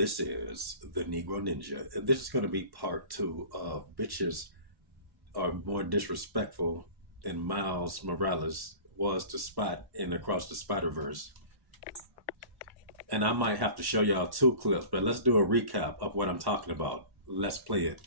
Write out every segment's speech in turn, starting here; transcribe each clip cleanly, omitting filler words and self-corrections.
This is the Negro Ninja. This is going to be part two of Bitches Are More Disrespectful than Miles Morales was to Spot in Across the Spider Verse. And I might have to show y'all two clips, but let's do a recap of what I'm talking about. Let's play it.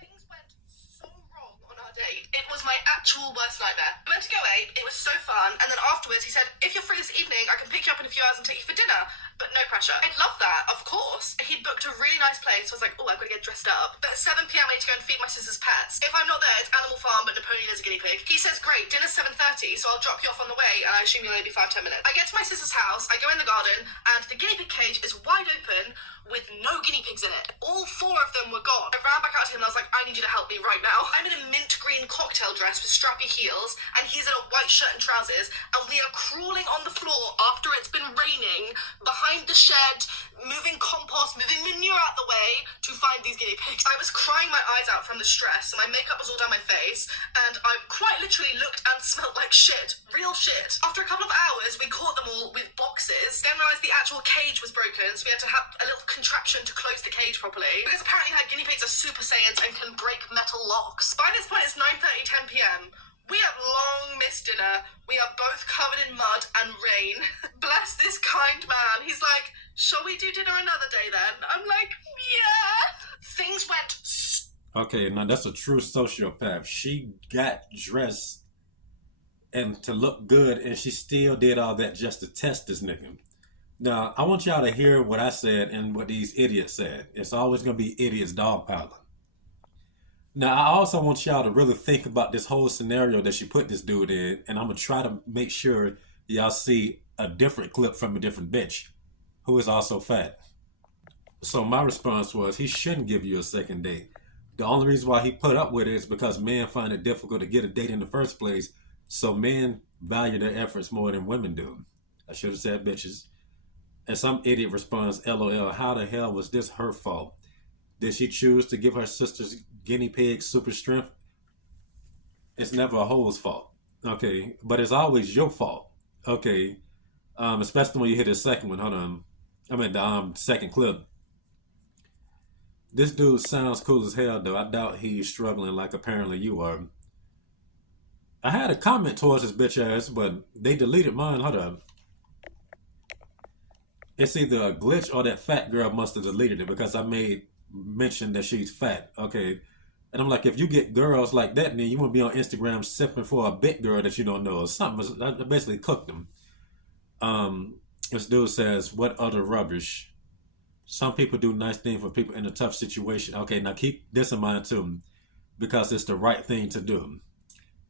Things went so wrong on our date. It was my actual worst nightmare. We went to go eat, it was so fun, and then afterwards he said, if you're free this evening, I can pick you up in a few hours and take you for dinner. But no pressure. I'd love that, of course. He'd booked a really nice place, so I was like, oh, I've got to get dressed up. But at 7 p.m. I need to go and feed my sister's pets. If I'm not there, it's Animal Farm, but Napoleon is a guinea pig. He says, great, dinner's 7:30, so I'll drop you off on the way, and I assume you'll only be 5-10 minutes. I get to my sister's house, I go in the garden, and the guinea pig cage is wide open with no guinea pigs in it. All 4 of them were gone. I ran back out to him and I was like, I need you to help me right now. I'm in a mint green cocktail dress with strappy heels, and he's in a white shirt and trousers, and we are crawling on the floor after it's been raining behind the shed, moving compost, moving manure out the way to find these guinea pigs. I was crying my eyes out from the stress, and my makeup was all down my face, and I quite literally looked and smelled like shit. Real shit. After a couple of hours, we caught them all with boxes, then realised the actual cage was broken, so we had to have a little contraption to close the cage properly, because apparently her guinea pigs are super saiyans and can break metal locks. By this point, it's 9:30, 10 p.m. We have long missed dinner. We are both covered in mud and rain. Bless this kind man. He's like, shall we do dinner another day then? I'm like, yeah. Things went Okay, now that's a true sociopath. She got dressed and to look good, and she still did all that just to test this nigga. Now, I want y'all to hear what I said and what these idiots said. It's always going to be idiots dogpiling. Now, I also want y'all to really think about this whole scenario that she put this dude in, and I'm going to try to make sure y'all see a different clip from a different bitch who is also fat. So my response was, he shouldn't give you a second date. The only reason why he put up with it is because men find it difficult to get a date in the first place, so men value their efforts more than women do. I should have said bitches. And some idiot responds, LOL, how the hell was this her fault? Did she choose to give her sister's guinea pig super strength? It's never a hoe's fault, okay? But it's always your fault, okay? Especially when you hit the second one. Hold on. I mean, the second clip. This dude sounds cool as hell, though. I doubt he's struggling like apparently you are. I had a comment towards this bitch ass, but they deleted mine. Hold on. It's either a glitch or that fat girl must have deleted it because I made mention that she's fat. Okay. And I'm like, if you get girls like that, then you won't be on Instagram sipping for a big girl that you don't know or something. I basically cooked them. This dude says, what other rubbish? Some people do nice things for people in a tough situation. Okay, now keep this in mind too, because it's the right thing to do.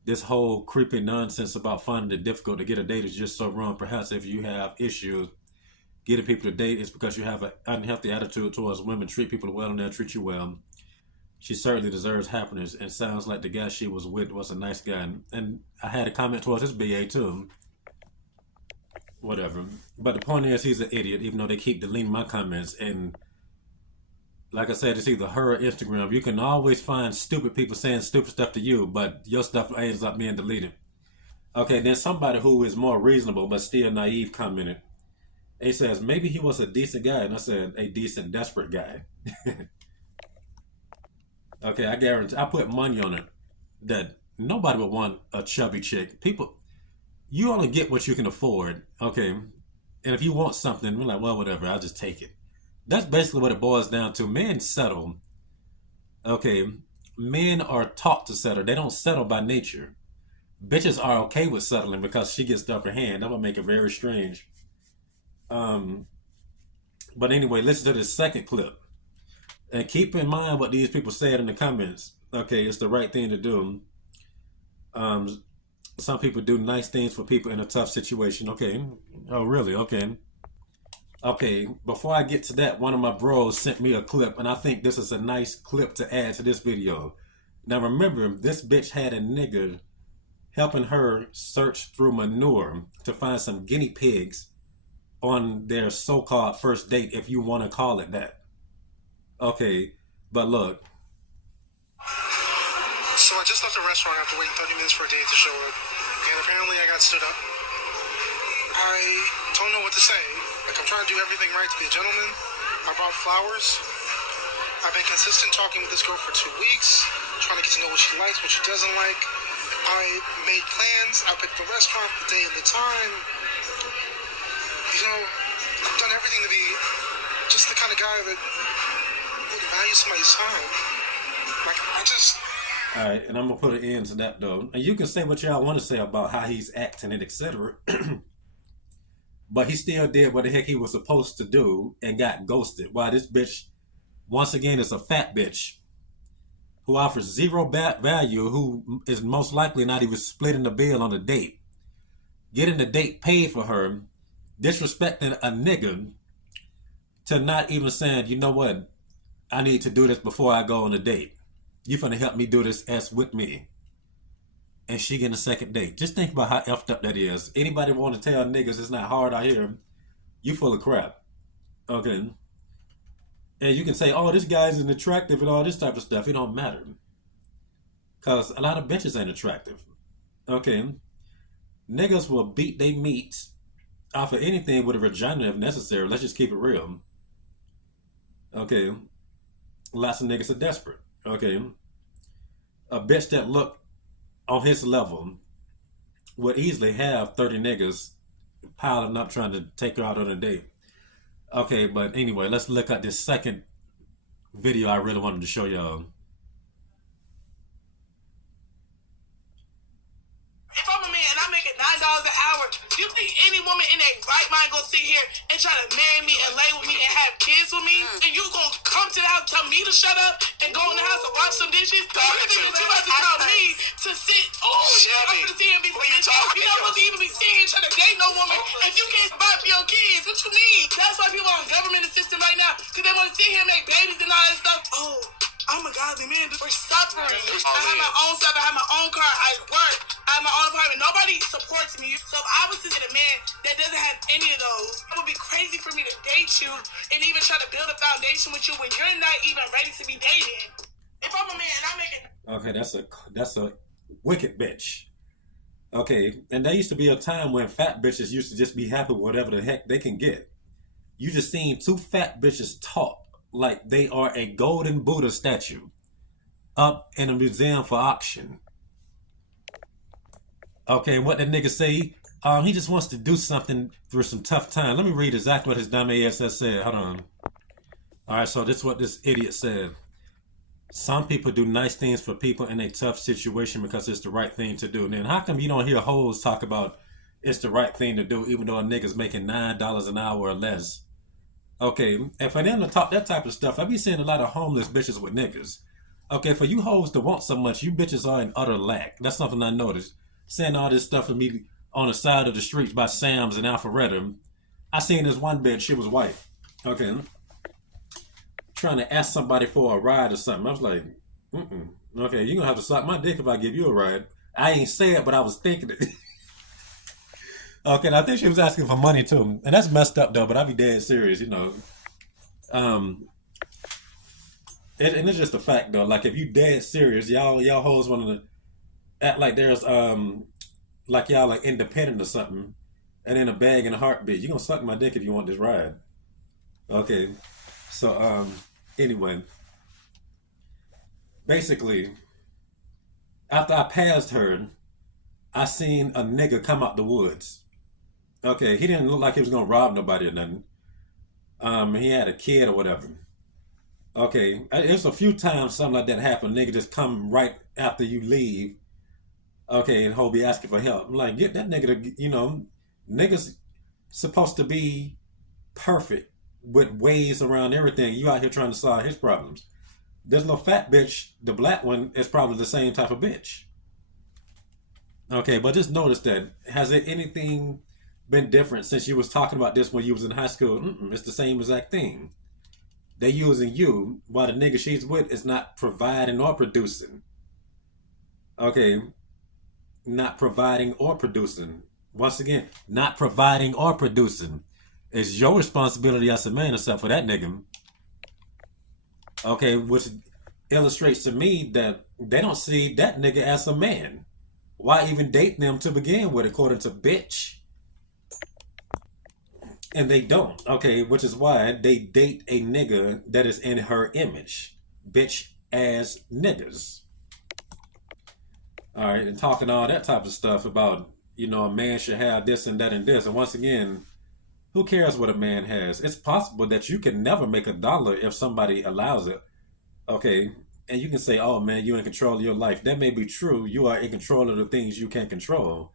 This whole creepy nonsense about finding it difficult to get a date is just so wrong. Perhaps if you have issues getting people to date, it's because you have an unhealthy attitude towards women. Treat people well and they'll treat you well. She certainly deserves happiness, and sounds like the guy she was with was a nice guy. And I had a comment towards this BA too. Whatever. But the point is, he's an idiot, even though they keep deleting my comments. And like I said, it's either her or Instagram. You can always find stupid people saying stupid stuff to you, but your stuff ends up being deleted. Okay, then somebody who is more reasonable but still naive commented. He says, maybe he was a decent guy. And I said, a decent, desperate guy. Okay, I guarantee, I put money on it that nobody would want a chubby chick. People, you only get what you can afford, okay? And if you want something, we're like, well, whatever, I'll just take it. That's basically what it boils down to. Men settle, okay? Men are taught to settle. They don't settle by nature. Bitches are okay with settling because she gets the upper hand. That would make it very strange. But anyway, listen to this second clip. And keep in mind what these people said in the comments. Okay, it's the right thing to do. Some people do nice things for people in a tough situation. Okay. Oh, really? Okay. Okay, before I get to that, one of my bros sent me a clip, and I think this is a nice clip to add to this video. Now remember, this bitch had a nigga helping her search through manure to find some guinea pigs on their so-called first date, if you want to call it that. Okay, but look. So I just left the restaurant after waiting 30 minutes for a date to show up, and apparently I got stood up. I don't know what to say. Like, I'm trying to do everything right to be a gentleman. I brought flowers. I've been consistent talking with this girl for 2 weeks, trying to get to know what she likes, what she doesn't like. I made plans. I picked the restaurant, the day, and the time. You know, I've done everything to be just the kind of guy that would value somebody's time. Like, I just... All right, and I'm gonna put an end to that though. And you can say what y'all want to say about how he's acting and etc. But he still did what the heck he was supposed to do and got ghosted. While this bitch, once again, is a fat bitch who offers zero value, who is most likely not even splitting the bill on a date, getting the date paid for her, disrespecting a nigga to not even saying, you know what, I need to do this before I go on a date. You finna help me do this as with me. And she getting a second date. Just think about how effed up that is. Anybody want to tell niggas it's not hard out here, you full of crap. Okay. And you can say, oh, this guy's attractive and all this type of stuff. It don't matter. Because a lot of bitches ain't attractive. Okay. Niggas will beat they meat off of anything with a vagina if necessary. Let's just keep it real. Okay. Lots of niggas are desperate. Okay. A bitch that look on his level would easily have 30 niggas piling up trying to take her out on a date. Okay, but anyway, let's look at this second video I really wanted to show y'all. If I'm a man and I'm making $9 an hour, do you think any woman in their right mind gonna sit here and try to marry me and lay with me and have kids with me? And you gonna come to the house and tell me to shut up and go in the house and wash some dishes? You think that you about to tell me to sit? Oh, I'm gonna see him be sitting. You're not supposed to even be sitting here trying to date no woman if you can't buy for your kids. What you mean? That's why people are on government assistance right now, because they want to sit here and make babies and all that stuff. Oh, I'm a godly man. We're suffering. I have my own stuff. I have my own car. I work. I have my own apartment. Nobody supports me. So if I was to get a man that doesn't have any of those, it would be crazy for me to date you and even try to build a foundation with you when you're not even ready to be dated. If I'm a man and I'm making... Okay, that's a wicked bitch. Okay, and there used to be a time when fat bitches used to just be happy with whatever the heck they can get. You just seen two fat bitches talk like they are a golden Buddha statue up in a museum for auction. Okay, what that nigga say? He just wants to do something through some tough time. Let me read exactly what his dumb ass has said. Hold on. All right, so this is what this idiot said. Some people do nice things for people in a tough situation because it's the right thing to do. Then how come you don't hear hoes talk about it's the right thing to do even though a nigga's making $9 an hour or less? Okay, and for them to talk that type of stuff, I be seeing a lot of homeless bitches with niggas. Okay, for you hoes to want so much, you bitches are in utter lack. That's something I noticed. Saying all this stuff to me on the side of the streets by Sam's and Alpharetta. I seen this one bitch, she was white. Okay. Trying to ask somebody for a ride or something. I was like, okay, you're gonna have to suck my dick if I give you a ride. I ain't say it, but I was thinking it. Okay, and I think she was asking for money too. And that's messed up though, but I be dead serious, you know. And it's just a fact though. Like if you dead serious, y'all hoes want to act like there's like y'all like independent or something, and in a bag and a heartbeat. You gonna suck my dick if you want this ride. Okay. So anyway. Basically, after I passed her, I seen a nigga come out the woods. Okay, he didn't look like he was gonna rob nobody or nothing. He had a kid or whatever. Okay, it's a few times something like that happened. Nigga just come right after you leave. Okay, and be asking for help. I'm like, get that nigga to, you know, niggas supposed to be perfect with ways around everything. You out here trying to solve his problems. This little fat bitch, the black one, is probably the same type of bitch. Okay, but just notice that. Has it anything been different since you was talking about this when you was in high school? It's the same exact thing. They using you while the nigga she's with is not providing or producing. Okay, not providing or producing. Once again, not providing or producing. It's your responsibility as a man except for that nigga. Okay, which illustrates to me that they don't see that nigga as a man. Why even date them to begin with, according to bitch? And they don't. Okay, which is why they date a nigga that is in her image. Bitch ass niggas. All right, and talking all that type of stuff about, a man should have this and that and this. And once again, who cares what a man has? It's possible that you can never make $1 if somebody allows it. Okay, and you can say, oh man, you're in control of your life. That may be true. You are in control of the things you can control.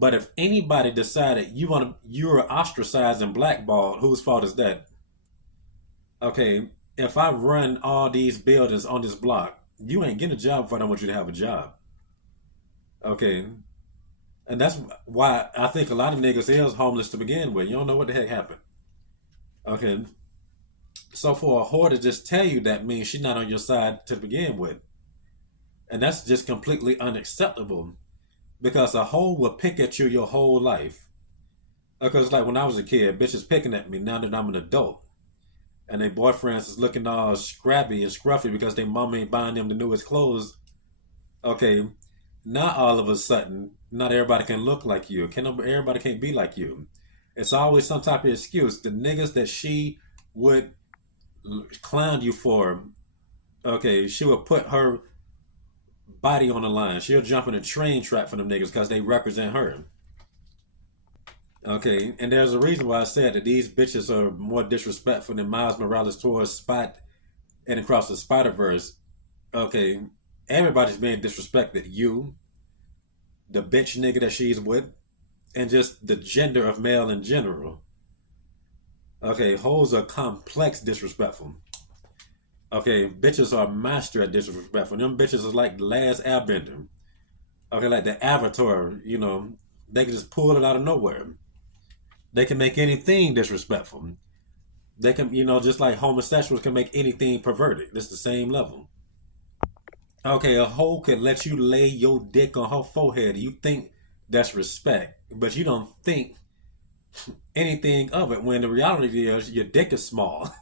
But if anybody decided you're ostracized and blackballed, whose fault is that? Okay, if I run all these buildings on this block, you ain't getting a job if I don't want you to have a job. Okay, and that's why I think a lot of niggas is homeless to begin with. You don't know what the heck happened. Okay, so for a whore to just tell you that means she's not on your side to begin with, and that's just completely unacceptable. Because a hoe will pick at you your whole life. Because like when I was a kid, bitches picking at me now that I'm an adult. And their boyfriends is looking all scrappy and scruffy because their mom ain't buying them the newest clothes. Okay, not all of a sudden, not everybody can look like you. Everybody can't be like you. It's always some type of excuse. The niggas that she would clown you for, okay, she would put her body on the line. She'll jump in a train track for them niggas because they represent her. Okay, and there's a reason why I said that these bitches are more disrespectful than Miles Morales towards Spot and Across the Spider-Verse. Okay, everybody's being disrespected. You, the bitch nigga that she's with, and just the gender of male in general. Okay, hoes are complex disrespectful. Okay, bitches are master at disrespectful. Them bitches is like the last airbender. Okay, like the Avatar, they can just pull it out of nowhere. They can make anything disrespectful. They can, just like homosexuals can make anything perverted. It's the same level. Okay, a hoe could let you lay your dick on her forehead. You think that's respect, but you don't think anything of it when the reality is your dick is small.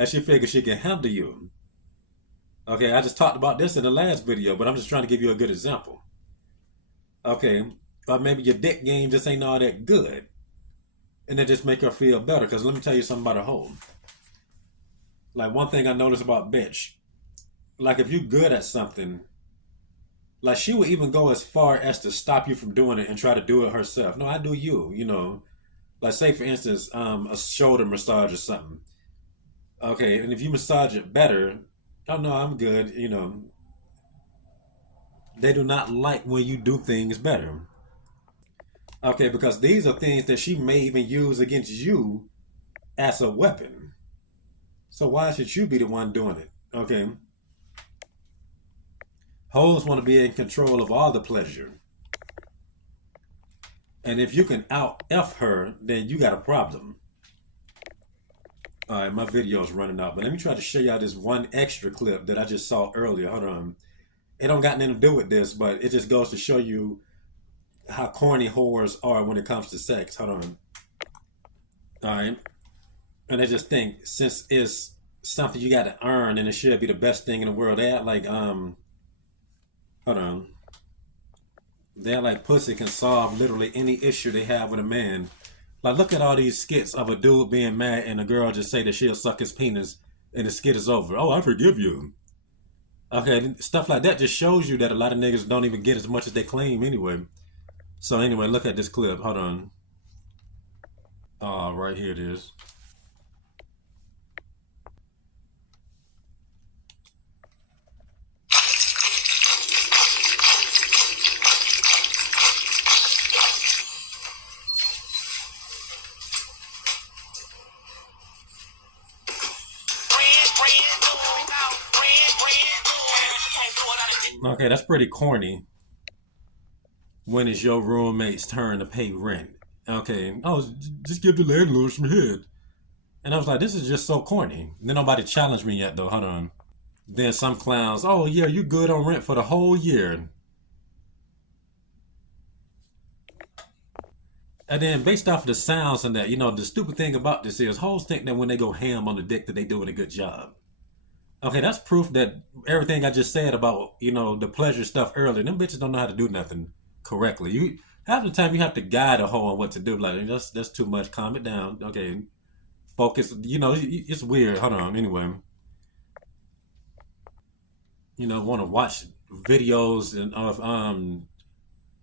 And she figures she can handle you. Okay, I just talked about this in the last video, but I'm just trying to give you a good example. Okay, or maybe your dick game just ain't all that good. And it just make her feel better. Because let me tell you something about a hoe. Like one thing I noticed about bitch. Like if you good at something, like she would even go as far as to stop you from doing it and try to do it herself. No, I do you. Like say for instance, a shoulder massage or something. Okay, and if you massage it better, oh no, I'm good, They do not like when you do things better. Okay, because these are things that she may even use against you as a weapon. So why should you be the one doing it? Okay. Hoes want to be in control of all the pleasure. And if you can out F her, then you got a problem. All right, my video is running out, but let me try to show y'all this one extra clip that I just saw earlier. Hold on. It don't got nothing to do with this, but it just goes to show you how corny whores are when it comes to sex. Hold on. All right. And I just think since it's something you got to earn and it should be the best thing in the world, they act like, hold on. They act like pussy can solve literally any issue they have with a man. Like, look at all these skits of a dude being mad and a girl just say that she'll suck his penis and the skit is over. Oh, I forgive you. Okay, stuff like that just shows you that a lot of niggas don't even get as much as they claim anyway. So anyway, look at this clip. Hold on. Right here it is. Okay, that's pretty corny. When it's your roommate's turn to pay rent? Okay, oh, just give the landlord some head. And I was like, this is just so corny. Then nobody challenged me yet though, hold on. Then some clowns, oh yeah, you good on rent for the whole year. And then based off of the sounds and that, the stupid thing about this is hoes think that when they go ham on the dick that they doing a good job. Okay, that's proof that everything I just said about, the pleasure stuff earlier, them bitches don't know how to do nothing correctly. half the time you have to guide a hoe on what to do. Like that's too much. Calm it down. Okay, focus. You know, it's weird. Hold on. Anyway, you know, want to watch videos and of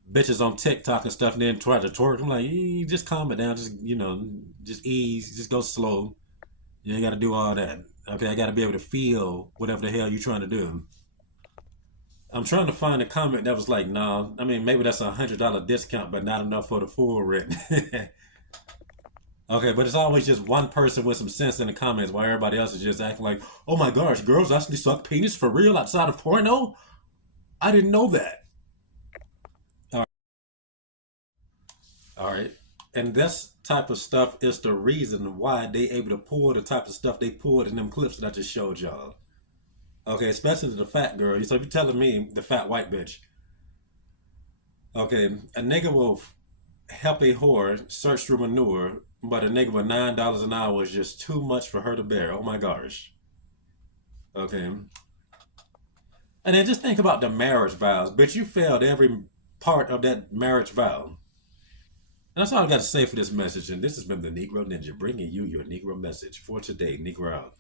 bitches on TikTok and stuff, and then try to twerk. I'm like, just calm it down. Just just ease. Just go slow. You ain't got to do all that. Okay, I got to be able to feel whatever the hell you trying to do. I'm trying to find a comment that was like, no, I mean, maybe that's $100 discount, but not enough for the full rent. Okay, but it's always just one person with some sense in the comments while everybody else is just acting like, oh my gosh, girls actually suck penis for real outside of porno? I didn't know that. All right. All right. And this type of stuff is the reason why they able to pull the type of stuff they pulled in them clips that I just showed y'all. Okay, especially the fat girl. So if you're telling me the fat white bitch, okay, a nigga will help a whore search through manure, but a nigga with $9 an hour is just too much for her to bear. Oh my gosh. Okay. And then just think about the marriage vows. Bitch, you failed every part of that marriage vow. And that's all I got to say for this message. And this has been the Negro Ninja bringing you your Negro message for today. Negro out.